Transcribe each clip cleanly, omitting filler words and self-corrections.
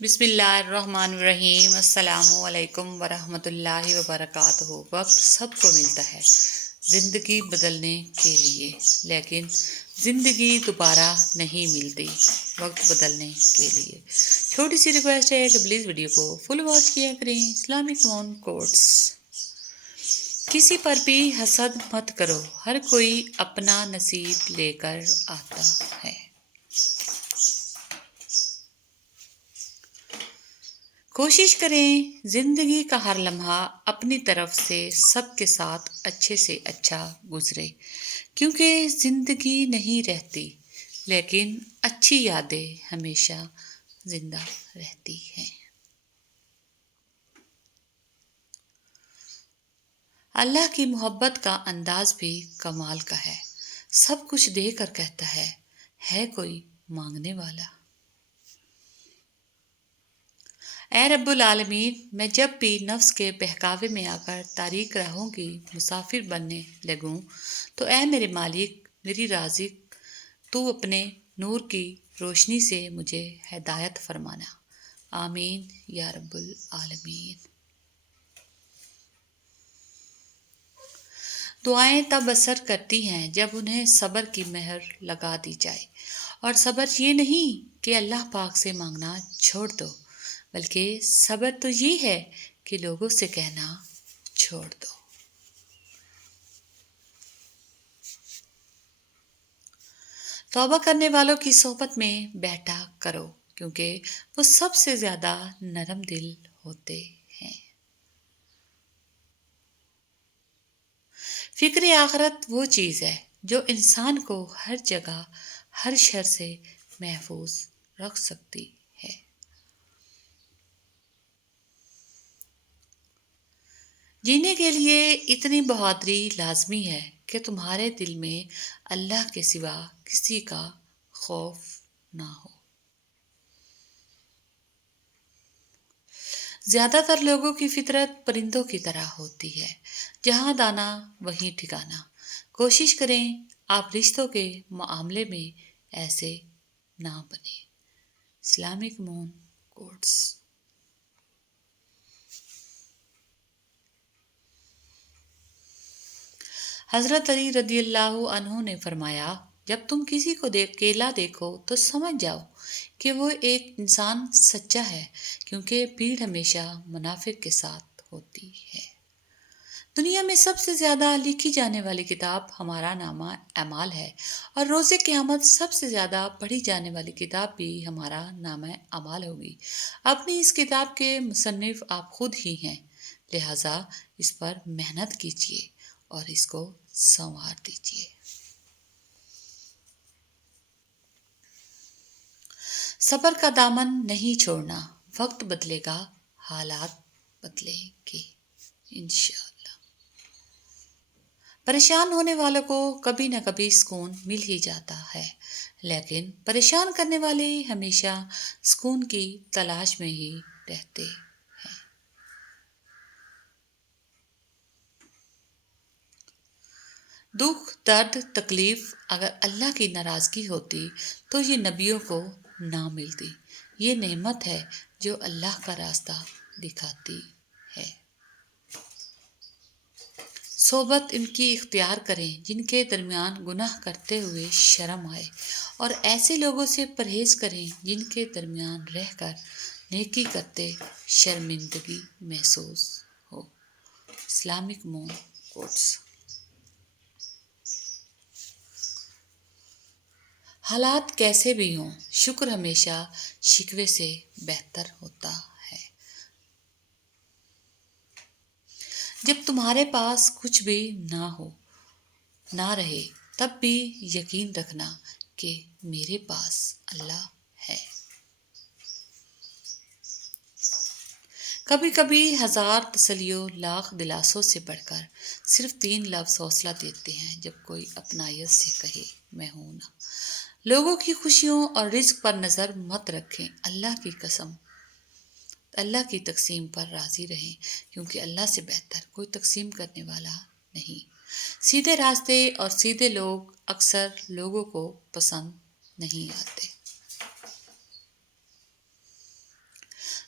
بسم اللہ الرحمن الرحیم۔ السلام علیکم ورحمۃ اللہ وبرکاتہ۔ وقت سب کو ملتا ہے زندگی بدلنے کے لیے، لیکن زندگی دوبارہ نہیں ملتی وقت بدلنے کے لیے۔ چھوٹی سی ریکویسٹ ہے کہ پلیز ویڈیو کو فل واچ کیا کریں۔ اسلامک مون کوٹس: کسی پر بھی حسد مت کرو، ہر کوئی اپنا نصیب لے کر آتا ہے۔ کوشش کریں زندگی کا ہر لمحہ اپنی طرف سے سب کے ساتھ اچھے سے اچھا گزرے، کیونکہ زندگی نہیں رہتی لیکن اچھی یادیں ہمیشہ زندہ رہتی ہیں۔ اللہ کی محبت کا انداز بھی کمال کا ہے، سب کچھ دے کر کہتا ہے کوئی مانگنے والا؟ اے رب العالمین، میں جب بھی نفس کے بہکاوے میں آ کر تاریک راہوں کی مسافر بننے لگوں تو اے میرے مالک، میری رازق، تو اپنے نور کی روشنی سے مجھے ہدایت فرمانا۔ آمین یا رب العالمین۔ دعائیں تب اثر کرتی ہیں جب انہیں صبر کی مہر لگا دی جائے، اور صبر یہ نہیں کہ اللہ پاک سے مانگنا چھوڑ دو، بلکہ صبر تو یہ ہے کہ لوگوں سے کہنا چھوڑ دو۔ توبہ کرنے والوں کی صحبت میں بیٹھا کرو، کیونکہ وہ سب سے زیادہ نرم دل ہوتے ہیں۔ فکر آخرت وہ چیز ہے جو انسان کو ہر جگہ ہر شر سے محفوظ رکھ سکتی ہے۔ جینے کے لیے اتنی بہادری لازمی ہے کہ تمہارے دل میں اللہ کے سوا کسی کا خوف نہ ہو۔ زیادہ تر لوگوں کی فطرت پرندوں کی طرح ہوتی ہے، جہاں دانا وہیں ٹھکانا۔ کوشش کریں آپ رشتوں کے معاملے میں ایسے نہ بنیں۔ اسلامک مون کوٹس۔ حضرت علی رضی اللہ عنہ نے فرمایا، جب تم کسی کو اکیلا دیکھو تو سمجھ جاؤ کہ وہ ایک انسان سچا ہے، کیونکہ بھیڑ ہمیشہ منافق کے ساتھ ہوتی ہے۔ دنیا میں سب سے زیادہ لکھی جانے والی کتاب ہمارا نامہ اعمال ہے، اور روز قیامت سب سے زیادہ پڑھی جانے والی کتاب بھی ہمارا نامہ اعمال ہوگی۔ اپنی اس کتاب کے مصنف آپ خود ہی ہیں، لہٰذا اس پر محنت کیجیے اور اس کو سنوار دیجیے۔ صبر کا دامن نہیں چھوڑنا، وقت بدلے گا، حالات بدلیں گے انشاءاللہ۔ پریشان ہونے والوں کو کبھی نہ کبھی سکون مل ہی جاتا ہے، لیکن پریشان کرنے والے ہمیشہ سکون کی تلاش میں ہی رہتے ہیں۔ دکھ، درد، تکلیف اگر اللہ کی ناراضگی ہوتی تو یہ نبیوں کو نہ ملتی۔ یہ نعمت ہے جو اللہ کا راستہ دکھاتی ہے۔ صحبت ان کی اختیار کریں جن کے درمیان گناہ کرتے ہوئے شرم آئے، اور ایسے لوگوں سے پرہیز کریں جن کے درمیان رہ کر نیکی کرتے شرمندگی محسوس ہو۔ اسلامک مون کوٹس۔ حالات کیسے بھی ہوں، شکر ہمیشہ شکوے سے بہتر ہوتا ہے۔ جب تمہارے پاس کچھ بھی نہ رہے تب بھی یقین رکھنا کہ میرے پاس اللہ ہے۔ کبھی کبھی ہزار تسلیوں، لاکھ دلاسوں سے بڑھ کر صرف 3 لفظ حوصلہ دیتے ہیں جب کوئی اپنائیت سے کہے میں ہوں نا۔ لوگوں کی خوشیوں اور رزق پر نظر مت رکھیں، اللہ کی قسم اللہ کی تقسیم پر راضی رہیں، کیونکہ اللہ سے بہتر کوئی تقسیم کرنے والا نہیں۔ سیدھے راستے اور سیدھے لوگ اکثر لوگوں کو پسند نہیں آتے۔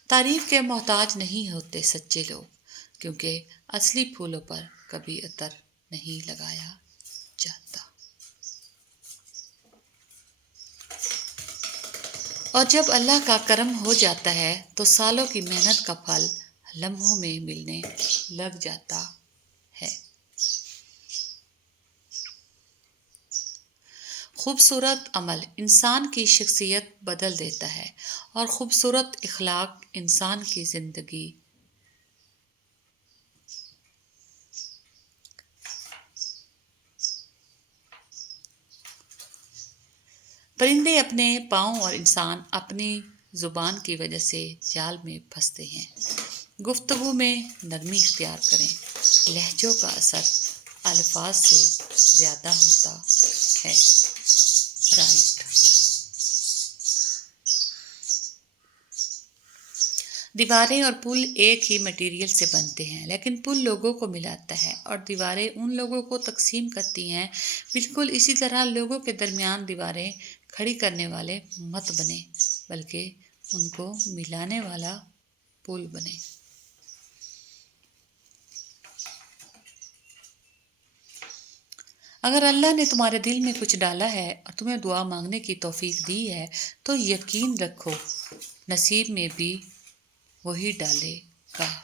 تعریف کے محتاج نہیں ہوتے سچے لوگ، کیونکہ اصلی پھولوں پر کبھی عطر نہیں لگایا جاتا۔ اور جب اللہ کا کرم ہو جاتا ہے تو سالوں کی محنت کا پھل لمحوں میں ملنے لگ جاتا ہے۔ خوبصورت عمل انسان کی شخصیت بدل دیتا ہے، اور خوبصورت اخلاق انسان کی زندگی پرندے اپنے پاؤں اور انسان اپنی زبان کی وجہ سے جال میں پھنستے ہیں۔ گفتگو میں نرمی اختیار کریں، لہجوں کا اثر الفاظ سے زیادہ ہوتا ہے۔ رائٹ۔ دیواریں اور پل ایک ہی مٹیریل سے بنتے ہیں، لیکن پل لوگوں کو ملاتا ہے اور دیواریں ان لوگوں کو تقسیم کرتی ہیں۔ بالکل اسی طرح لوگوں کے درمیان دیواریں کھڑی کرنے والے مت بنے، بلکہ ان کو ملانے والا پل بنے۔ اگر اللہ نے تمہارے دل میں کچھ ڈالا ہے اور تمہیں دعا مانگنے کی توفیق دی ہے تو یقین رکھو نصیب میں بھی وہی ڈالے گا۔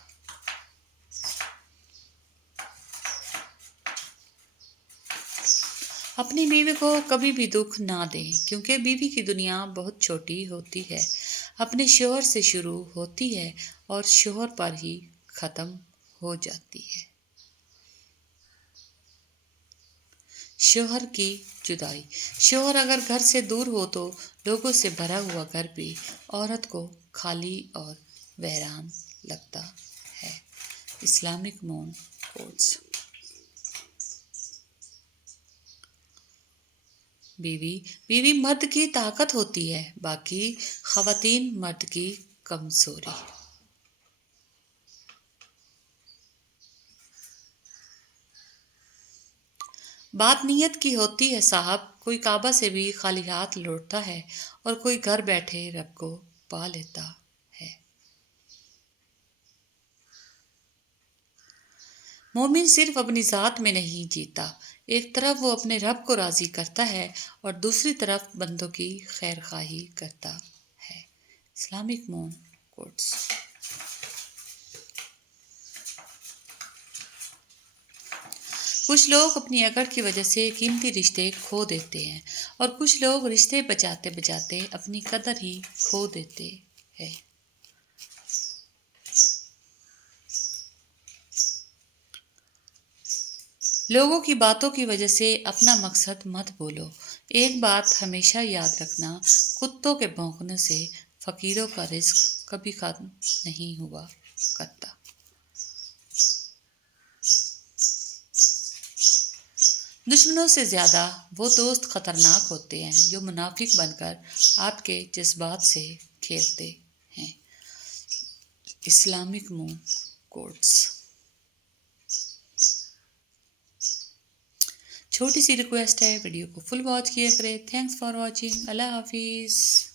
اپنی بیوی کو کبھی بھی دکھ نہ دیں، کیونکہ بیوی کی دنیا بہت چھوٹی ہوتی ہے، اپنے شوہر سے شروع ہوتی ہے اور شوہر پر ہی ختم ہو جاتی ہے۔ شوہر کی جدائی۔ شوہر اگر گھر سے دور ہو تو لوگوں سے بھرا ہوا گھر بھی عورت کو خالی اور ویران لگتا ہے۔ اسلامک مون کوٹس۔ بیوی مرد کی طاقت ہوتی ہے، باقی خواتین مرد کی کمزوری۔ بات نیت کی ہوتی ہے صاحب، کوئی کعبہ سے بھی خالی ہاتھ لوٹتا ہے اور کوئی گھر بیٹھے رب کو پا لیتا ہے۔ مومن صرف اپنی ذات میں نہیں جیتا، ایک طرف وہ اپنے رب کو راضی کرتا ہے اور دوسری طرف بندوں کی خیر خواہی کرتا ہے۔ اسلامک مون کوٹس۔ کچھ لوگ اپنی اکڑ کی وجہ سے قیمتی رشتے کھو دیتے ہیں اور کچھ لوگ رشتے بچاتے بچاتے اپنی قدر ہی کھو دیتے ہیں۔ لوگوں کی باتوں کی وجہ سے اپنا مقصد مت بولو۔ ایک بات ہمیشہ یاد رکھنا، کتوں کے بھونکنے سے فقیروں کا رزق کبھی ختم نہیں ہوا کرتا۔ دشمنوں سے زیادہ وہ دوست خطرناک ہوتے ہیں جو منافق بن کر آپ کے جذبات سے کھیلتے ہیں۔ اسلامک مون کوٹس۔ چھوٹی سی ریکویسٹ ہے، ویڈیو کو فل واچ کیا کرے۔ Thanks for watching. اللہ حافظ۔